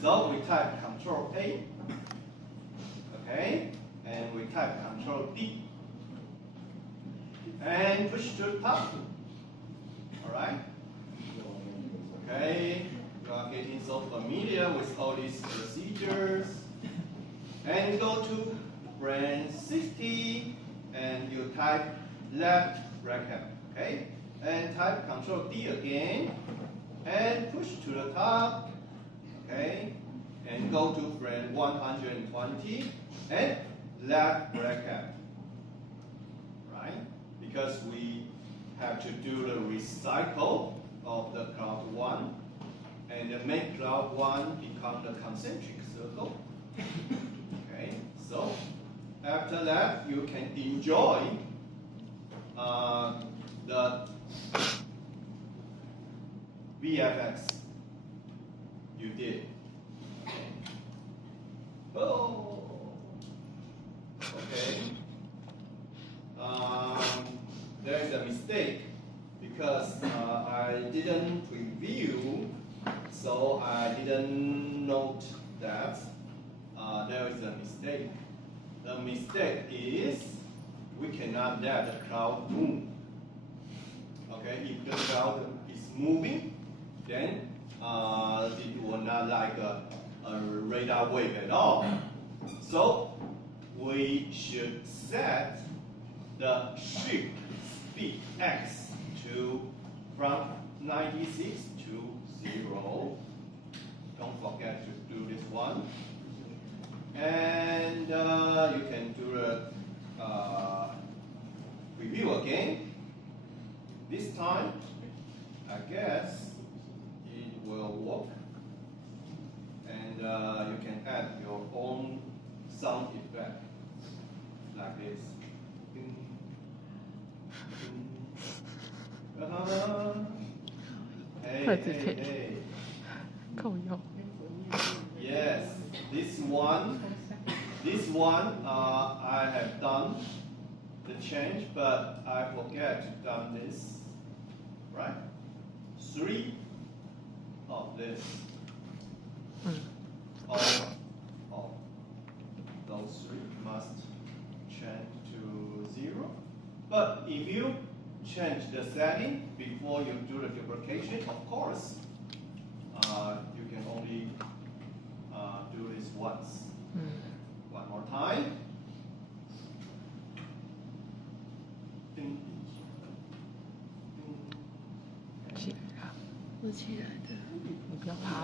So we type Control A, okay, and we type Control D, and push to the top. All right. Okay, you are getting so familiar with all these procedures, and go to frame 60, and you type left bracket, okay, and type Control D again, and push to the top, okay, and go to frame 120, and left bracket, right? Because we have to do the recycle of the cloud 1 and make cloud 1 become the concentric circle. Okay, so after that you can enjoy the VFX you did. Oh, okay. There is a mistake because I didn't review, so I didn't note that there is a mistake. The mistake is we cannot let the cloud move. Okay, if the cloud is moving, then it will not like a radar wave at all. So we should set the shift speed x to from 96 to 0. Don't forget to do this one. And you can do a review again. This time, I guess it will work. And you can add your own sound effect like this. Hey, hey, hey. Yes, this one I have done the change, but I forget to done this, right? 3 of this. All those 3 must change to 0. But if you change the setting before you do the duplication, of course, you can only do this once. One more time. 起来的，你不要怕。